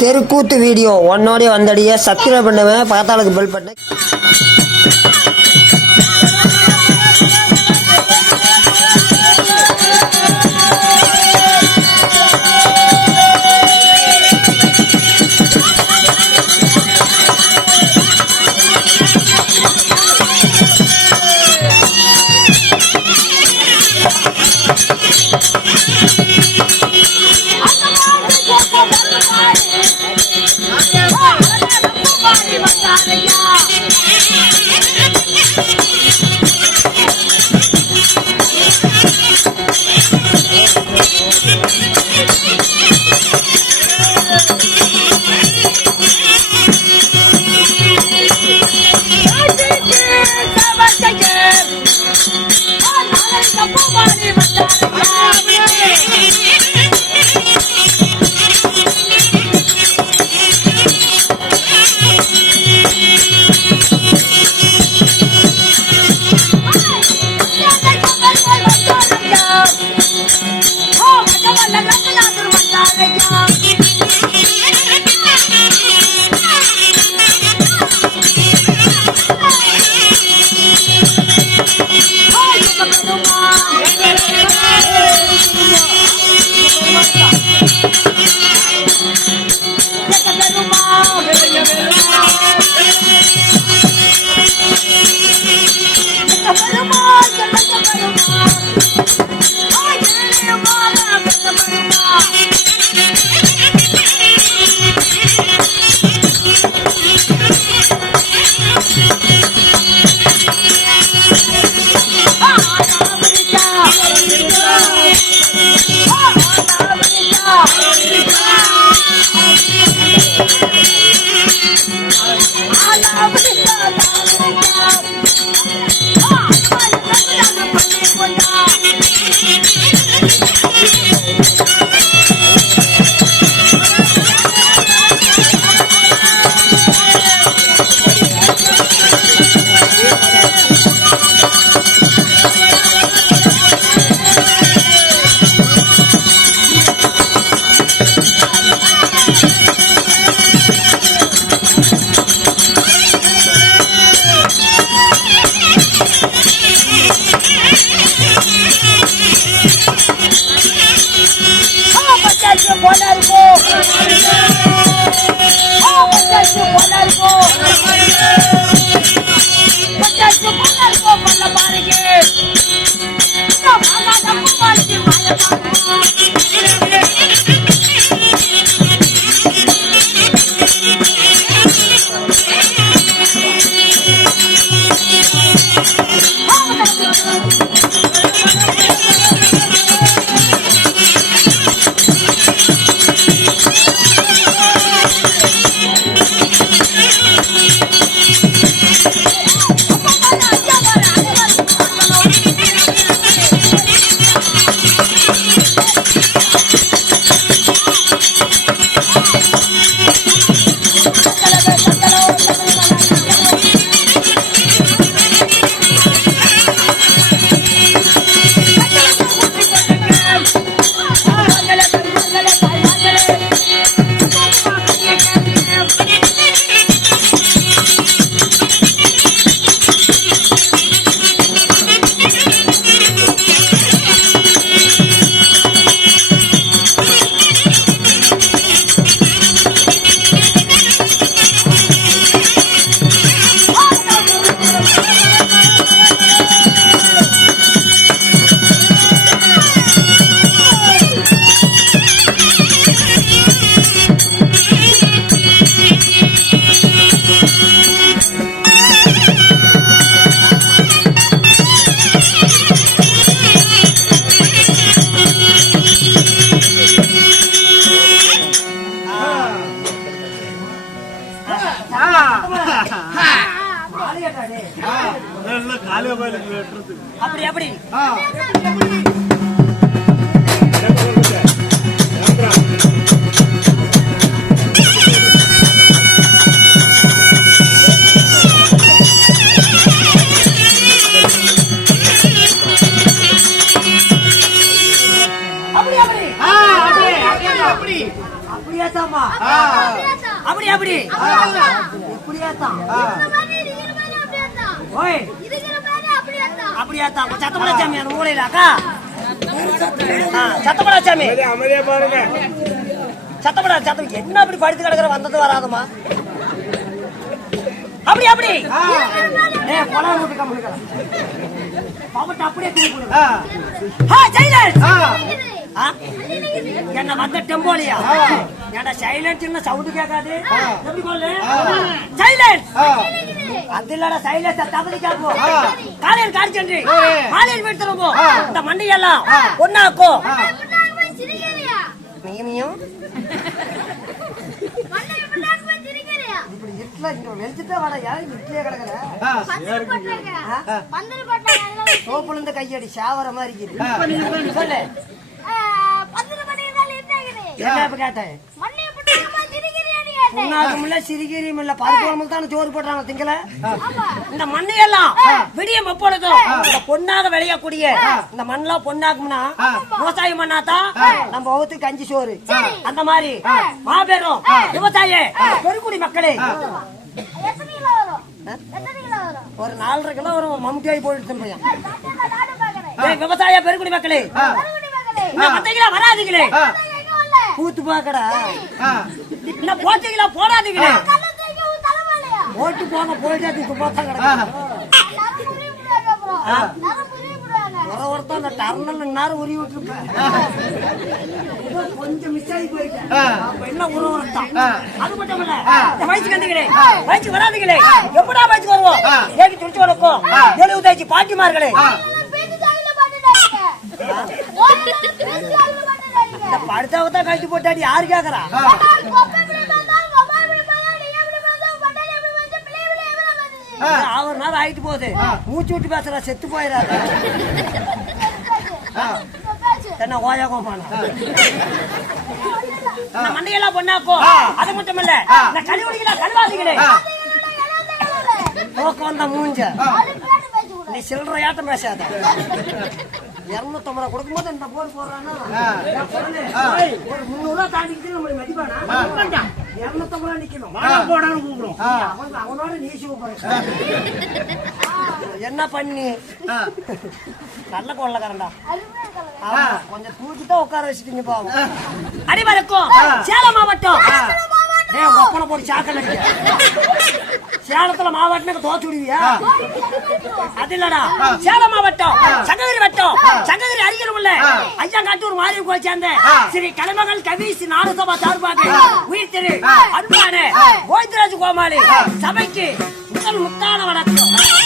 தெருக்கூத்து video ஒன்னோடய வந்தடிய subscribe பண்ணுவேன், பக்கத்தாளுக்கு bell பண்ண. அப்படி அப்படியாத்தாமா அப்படி அப்படி எப்படியாத்தான் ஓய் அப்படியாத்தான் சத்தமடா சாமி அந்த மூலையில அக்கா சத்தமடா சாமி அமைதியா பாருங்க சத்தமடா சத்தம் என்ன அப்படி படுத்து கிடக்குற வந்தது வராதுமா அப்படி அப்படி கொலை விட்டு கம்முனுக்கலாம் அப்படியே என்ன வந்த டெம்போலியா ஏன்டா சைலன்ஸ் சவுண்ட் கேட்காது எப்படி சொல்லு சைலன்ஸ் அது இல்லடா சைலன்ஸ் தகுதி கேட்போம் காலையில் காய்ச்சல் மாலையில் வீட்டு தருவோம் இந்த மண்டியெல்லாம் ஒன்னாக்கோ நீயும் சோப்புல இருந்து கையடி சாவர மாதிரி சொல்லு கேட்டேன் சிறுகீரியும் இல்ல பருப்பு தானே சோறு போடுறாங்க திங்கல இந்த மண்ணையெல்லாம் விடிய எப்பொழுதும் இந்த பொண்ணாக விளையக்கூடிய இந்த மண்ணெல்லாம் பொண்ணாகும்னா விவசாயம் பண்ணாதான் நம்ம வகுத்துக்கு கஞ்சி சோறு அந்த மாதிரி மாபெரும் விவசாய பெருங்குடி மக்களே ஒரு 4.5 கிலோ ஒரு மம்முட்டியாய் போயிட்டு பையன் விவசாய பெருங்குடி மக்களே வராதீங்களே கூத்து பாக்கடா என்ன போட்டீங்களா போடாதீங்களே ஓட்டு போங்க போயிட்டு பார்த்தா கிடக்கு ஒருத்தர் அந்த டர்னல் நேரம் உருவி விட்டுருப்பேன் கொஞ்சம் மிஸ் ஆகி போயிட்டேன் என்ன உருவத்தான் அது மட்டும் இல்ல வயசுக்கு வந்துங்களே வயசுக்கு வராதுங்களே எப்படா வயசுக்கு வருவோம் ஏக்கு துடிச்சு வளர்ப்போம் 70 பாட்டிமார்களே படுத்தவத்தான் கழிச்சு போட்டாடி யாரு கேக்குறா ஒரு நாள் ஆயிட்டு போகுது மூச்சு விட்டு பேசுறா செத்து போயிடாத என்ன ஓயாகம் மண்டையெல்லாம் பொண்ணாக்கோ அது மட்டும் இல்ல கழிவுடிகளா கழுவாதீங்களே வந்த மூஞ்ச நீ சில்லறையாட்டம் பேசாத 250 கொடுக்கும் போது என்ன போர் போடுறான்னா ஒரு 300 தாண்டிக்கிட்டு நம்ம மதிப்பானா 250 நிக்கணும் போடான்னு கூப்பிடும் அவனோட நீ என்ன பண்ணி நல்ல கொள்ளக்காரண்டா கொஞ்சம் தூக்கிதான் உட்கார வச்சுட்டீங்க பாவம் அடிவருக்கும் சேலம் மாவட்டம் ஒப்பனை போட்டு சாக்கல் அடிக்க சேலத்துல மாவட்டம் தோச்சு விடுவியா அது இல்லடா சேலம் மாவட்டம் சங்ககிரி வட்டம் சங்ககிரி அருகில் உள்ள ஐயாங்காட்டூர் மாறி கோயில் சேர்ந்த ஸ்ரீ கலைமகள் கவிசி நாடசபா சார்பாக உயிர் திரு அன்பான கோவிந்தராஜ் கோமாளி சபைக்கு முதல் முத்தான வணக்கம்